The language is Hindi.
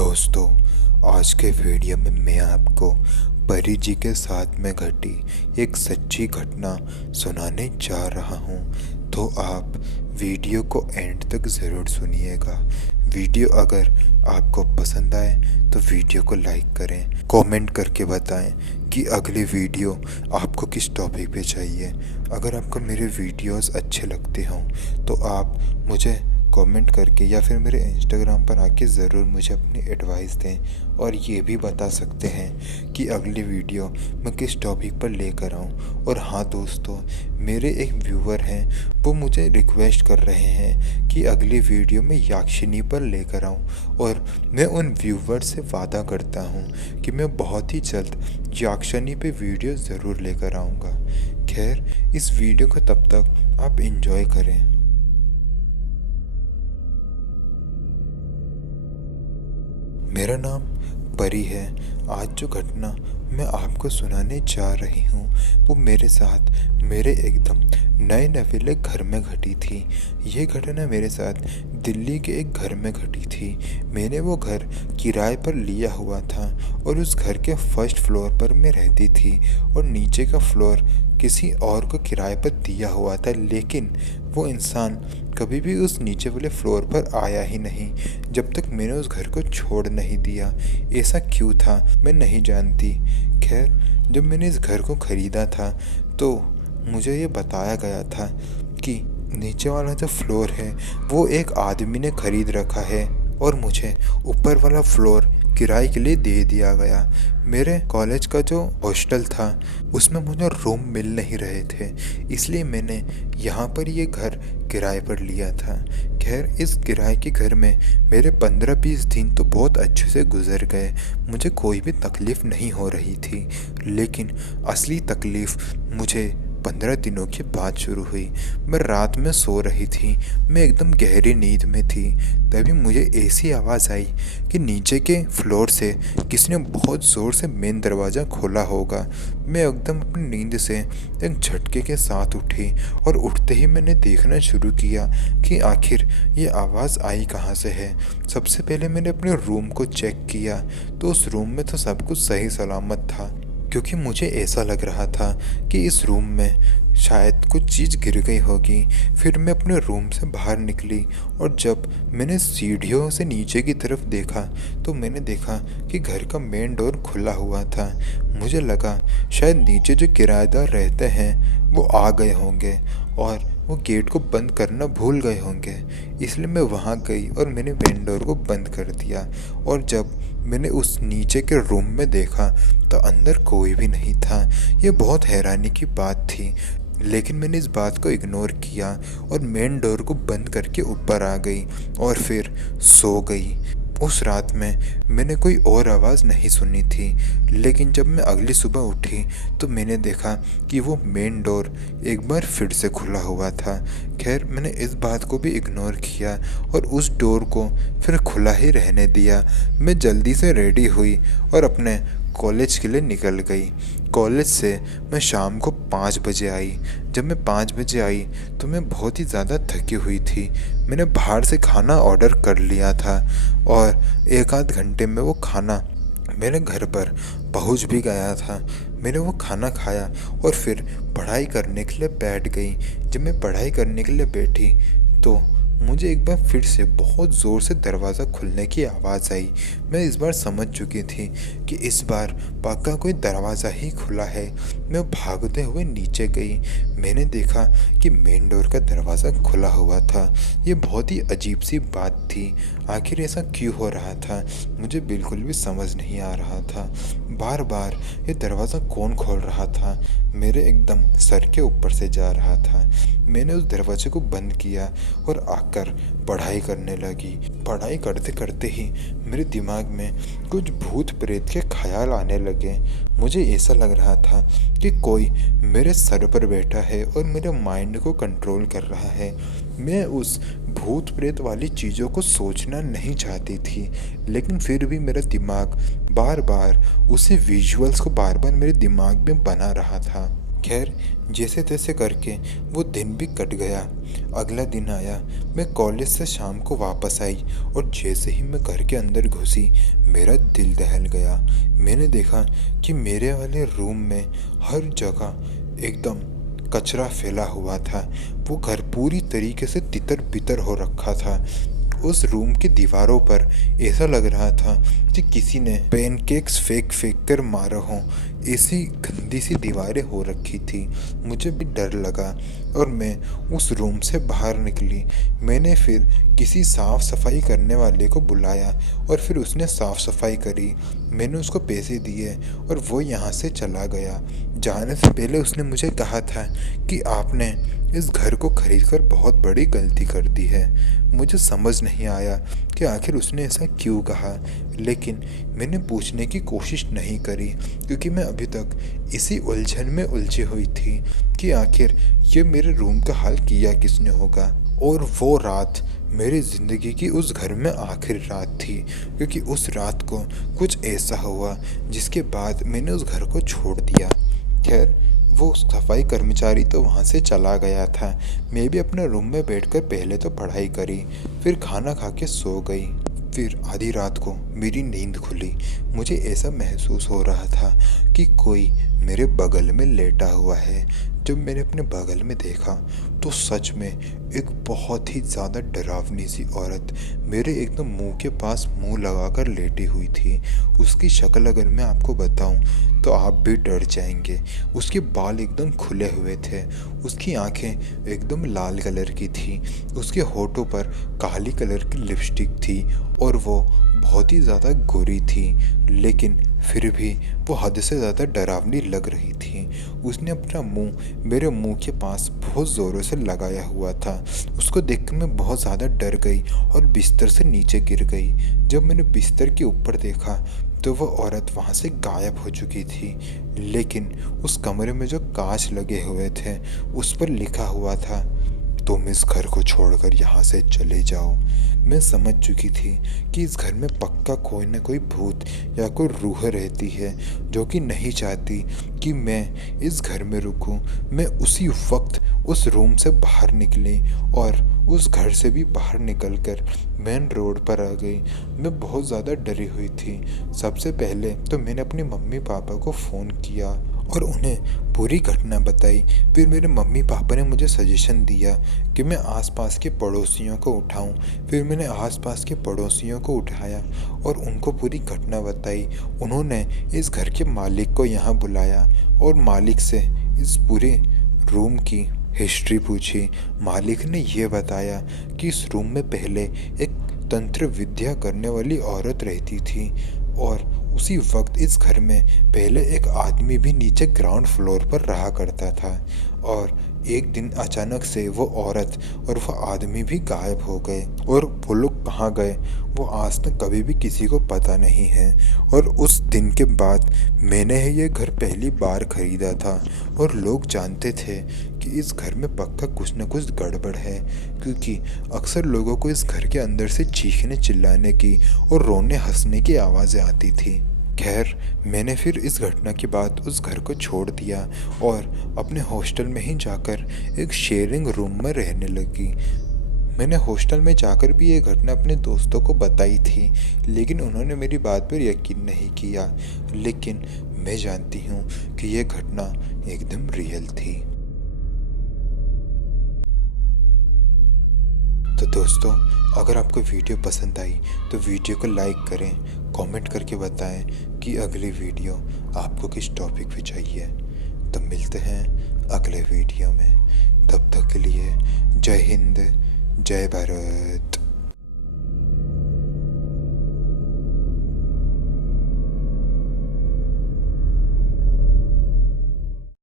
दोस्तों, आज के वीडियो में मैं आपको परी जी के साथ में घटी एक सच्ची घटना सुनाने जा रहा हूँ। तो आप वीडियो को एंड तक ज़रूर सुनिएगा। वीडियो अगर आपको पसंद आए तो वीडियो को लाइक करें, कमेंट करके बताएं कि अगली वीडियो आपको किस टॉपिक पे चाहिए। अगर आपको मेरे वीडियोस अच्छे लगते हों तो आप मुझे कमेंट करके या फिर मेरे इंस्टाग्राम पर आके ज़रूर मुझे अपनी एडवाइस दें और ये भी बता सकते हैं कि अगली वीडियो मैं किस टॉपिक पर लेकर आऊँ। और हाँ दोस्तों, मेरे एक व्यूवर हैं, वो मुझे रिक्वेस्ट कर रहे हैं कि अगली वीडियो में याक्षिनी पर लेकर आऊँ, और मैं उन व्यूवर से वादा करता हूँ कि मैं बहुत ही जल्द याक्षिनी पे वीडियो ज़रूर लेकर आऊँगा। खैर, इस वीडियो को तब तक आप एंजॉय करें। मेरा नाम परी है। आज जो घटना मैं आपको सुनाने जा रही हूँ वो मेरे साथ मेरे एकदम नए नवेले घर में घटी थी। ये घटना मेरे साथ दिल्ली के एक घर में घटी थी। मैंने वो घर किराए पर लिया हुआ था और उस घर के फर्स्ट फ्लोर पर मैं रहती थी और नीचे का फ्लोर किसी और को किराए पर दिया हुआ था, लेकिन वो इंसान कभी भी उस नीचे वाले फ्लोर पर आया ही नहीं जब तक मैंने उस घर को छोड़ नहीं दिया। ऐसा क्यों था मैं नहीं जानती। खैर, जब मैंने इस घर को ख़रीदा था तो मुझे ये बताया गया था कि नीचे वाला जो फ्लोर है वो एक आदमी ने ख़रीद रखा है और मुझे ऊपर वाला फ्लोर किराए के लिए दे दिया गया। मेरे कॉलेज का जो हॉस्टल था उसमें मुझे रूम मिल नहीं रहे थे, इसलिए मैंने यहाँ पर ये घर किराए पर लिया था। खैर, इस किराए के घर में मेरे 15-20 दिन तो बहुत अच्छे से गुजर गए। मुझे कोई भी तकलीफ़ नहीं हो रही थी, लेकिन असली तकलीफ़ मुझे 15 दिनों के बाद शुरू हुई। मैं रात में सो रही थी, मैं एकदम गहरी नींद में थी, तभी मुझे ऐसी आवाज़ आई कि नीचे के फ्लोर से किसी ने बहुत ज़ोर से मेन दरवाज़ा खोला होगा। मैं एकदम अपनी नींद से एक झटके के साथ उठी और उठते ही मैंने देखना शुरू किया कि आखिर ये आवाज़ आई कहाँ से है। सबसे पहले मैंने अपने रूम को चेक किया तो उस रूम में तो सब कुछ सही सलामत था, क्योंकि मुझे ऐसा लग रहा था कि इस रूम में शायद कुछ चीज़ गिर गई होगी। फिर मैं अपने रूम से बाहर निकली और जब मैंने सीढ़ियों से नीचे की तरफ देखा तो मैंने देखा कि घर का मेन डोर खुला हुआ था। मुझे लगा शायद नीचे जो किराएदार रहते हैं वो आ गए होंगे और वो गेट को बंद करना भूल गए होंगे, इसलिए मैं वहाँ गई और मैंने मेन डोर को बंद कर दिया। और जब मैंने उस नीचे के रूम में देखा तो अंदर कोई भी नहीं था। ये बहुत हैरानी की बात थी, लेकिन मैंने इस बात को इग्नोर किया और मेन डोर को बंद करके ऊपर आ गई और फिर सो गई। उस रात में मैंने कोई और आवाज़ नहीं सुनी थी, लेकिन जब मैं अगली सुबह उठी तो मैंने देखा कि वो मेन डोर एक बार फिर से खुला हुआ था। खैर, मैंने इस बात को भी इग्नोर किया और उस डोर को फिर खुला ही रहने दिया। मैं जल्दी से रेडी हुई और अपने कॉलेज के लिए निकल गई। कॉलेज से मैं शाम को 5 बजे आई। जब मैं 5 बजे आई तो मैं बहुत ही ज़्यादा थकी हुई थी। मैंने बाहर से खाना ऑर्डर कर लिया था और एक आध घंटे में वो खाना मेरे घर पर पहुंच भी गया था। मैंने वो खाना खाया और फिर पढ़ाई करने के लिए बैठ गई। जब मैं पढ़ाई करने के लिए बैठी तो मुझे एक बार फिर से बहुत ज़ोर से दरवाज़ा खुलने की आवाज़ आई। मैं इस बार समझ चुकी थी कि इस बार पक्का कोई दरवाज़ा ही खुला है। मैं भागते हुए नीचे गई। मैंने देखा कि मेन डोर का दरवाज़ा खुला हुआ था। ये बहुत ही अजीब सी बात थी। आखिर ऐसा क्यों हो रहा था मुझे बिल्कुल भी समझ नहीं आ रहा था। बार बार ये दरवाज़ा कौन खोल रहा था, मेरे एकदम सर के ऊपर से जा रहा था। मैंने उस दरवाजे को बंद किया और आकर पढ़ाई करने लगी। पढ़ाई करते करते ही मेरे दिमाग में कुछ भूत प्रेत के ख्याल आने लगे। मुझे ऐसा लग रहा था कि कोई मेरे सर पर बैठा है और मेरे माइंड को कंट्रोल कर रहा है। मैं उस भूत प्रेत वाली चीज़ों को सोचना नहीं चाहती थी, लेकिन फिर भी मेरा दिमाग बार बार उसी विजुअल्स को बार बार मेरे दिमाग में बना रहा था। खैर, जैसे तैसे करके वो दिन भी कट गया। अगला दिन आया। मैं कॉलेज से शाम को वापस आई और जैसे ही मैं घर के अंदर घुसी, मेरा दिल दहल गया। मैंने देखा कि मेरे वाले रूम में हर जगह एकदम कचरा फैला हुआ था। वो घर पूरी तरीके से तितर बितर हो रखा था। उस रूम की दीवारों पर ऐसा लग रहा था कि किसी ने पैनकेक्स फेंक फेंक कर मारा हो। ऐसी गंदी सी दीवारें हो रखी थी। मुझे भी डर लगा और मैं उस रूम से बाहर निकली। मैंने फिर किसी साफ़ सफाई करने वाले को बुलाया और फिर उसने साफ़ सफाई करी। मैंने उसको पैसे दिए और वो यहाँ से चला गया। जाने से पहले उसने मुझे कहा था कि आपने इस घर को खरीदकर बहुत बड़ी गलती कर दी है। मुझे समझ नहीं आया कि आखिर उसने ऐसा क्यों कहा, लेकिन मैंने पूछने की कोशिश नहीं करी क्योंकि मैं अभी तक इसी उलझन में उलझी हुई थी कि आखिर ये मेरे रूम का हाल किया किसने होगा। और वो रात मेरी ज़िंदगी की उस घर में आखिरी रात थी, क्योंकि उस रात को कुछ ऐसा हुआ जिसके बाद मैंने उस घर को छोड़ दिया। खैर, वो सफाई कर्मचारी तो वहाँ से चला गया था। मैं भी अपने रूम में बैठकर पहले तो पढ़ाई करी, फिर खाना खा के सो गई। फिर आधी रात को मेरी नींद खुली। मुझे ऐसा महसूस हो रहा था कि कोई मेरे बगल में लेटा हुआ है। जब मैंने अपने बगल में देखा तो सच में एक बहुत ही ज़्यादा डरावनी सी औरत मेरे एकदम मुंह के पास मुंह लगाकर लेटी हुई थी। उसकी शक्ल अगर मैं आपको बताऊं तो आप भी डर जाएंगे। उसके बाल एकदम खुले हुए थे, उसकी आंखें एकदम लाल कलर की थी, उसके होठों पर काली कलर की लिपस्टिक थी और वो बहुत ही ज़्यादा गोरी थी, लेकिन फिर भी वो हद से ज़्यादा डरावनी लग रही थी। उसने अपना मुंह मेरे मुंह के पास बहुत ज़ोरों से लगाया हुआ था। उसको देखकर मैं बहुत ज़्यादा डर गई और बिस्तर से नीचे गिर गई। जब मैंने बिस्तर के ऊपर देखा तो वो औरत वहाँ से गायब हो चुकी थी, लेकिन उस कमरे में जो कांच लगे हुए थे उस पर लिखा हुआ था, तुम इस घर को छोड़कर यहाँ से चले जाओ। मैं समझ चुकी थी कि इस घर में पक्का कोई ना कोई भूत या कोई रूह रहती है जो कि नहीं चाहती कि मैं इस घर में रुकूं। मैं उसी वक्त उस रूम से बाहर निकली और उस घर से भी बाहर निकलकर मेन रोड पर आ गई। मैं बहुत ज़्यादा डरी हुई थी। सबसे पहले तो मैंने अपने मम्मी पापा को फ़ोन किया और उन्हें पूरी घटना बताई। फिर मेरे मम्मी पापा ने मुझे सजेशन दिया कि मैं आसपास के पड़ोसियों को उठाऊं। फिर मैंने आसपास के पड़ोसियों को उठाया और उनको पूरी घटना बताई। उन्होंने इस घर के मालिक को यहाँ बुलाया और मालिक से इस पूरे रूम की हिस्ट्री पूछी। मालिक ने यह बताया कि इस रूम में पहले एक तंत्र विद्या करने वाली औरत रहती थी और उसी वक्त इस घर में पहले एक आदमी भी नीचे ग्राउंड फ्लोर पर रहा करता था और एक दिन अचानक से वो औरत और वो आदमी भी गायब हो गए और वो लोग कहाँ गए वो आज तक कभी भी किसी को पता नहीं है। और उस दिन के बाद मैंने ये घर पहली बार खरीदा था और लोग जानते थे कि इस घर में पक्का कुछ न कुछ गड़बड़ है, क्योंकि अक्सर लोगों को इस घर के अंदर से चीखने चिल्लाने की और रोने हंसने की आवाज़ें आती थी। खैर, मैंने फिर इस घटना के बाद उस घर को छोड़ दिया और अपने हॉस्टल में ही जाकर एक शेयरिंग रूम में रहने लगी। मैंने हॉस्टल में जाकर भी ये घटना अपने दोस्तों को बताई थी, लेकिन उन्होंने मेरी बात पर यकीन नहीं किया। लेकिन मैं जानती हूँ कि यह घटना एकदम रियल थी। तो दोस्तों, अगर आपको वीडियो पसंद आई तो वीडियो को लाइक करें, कमेंट करके बताएं कि अगली वीडियो आपको किस टॉपिक पे चाहिए। तो मिलते हैं अगले वीडियो में। तब तक के लिए जय हिंद, जय भारत।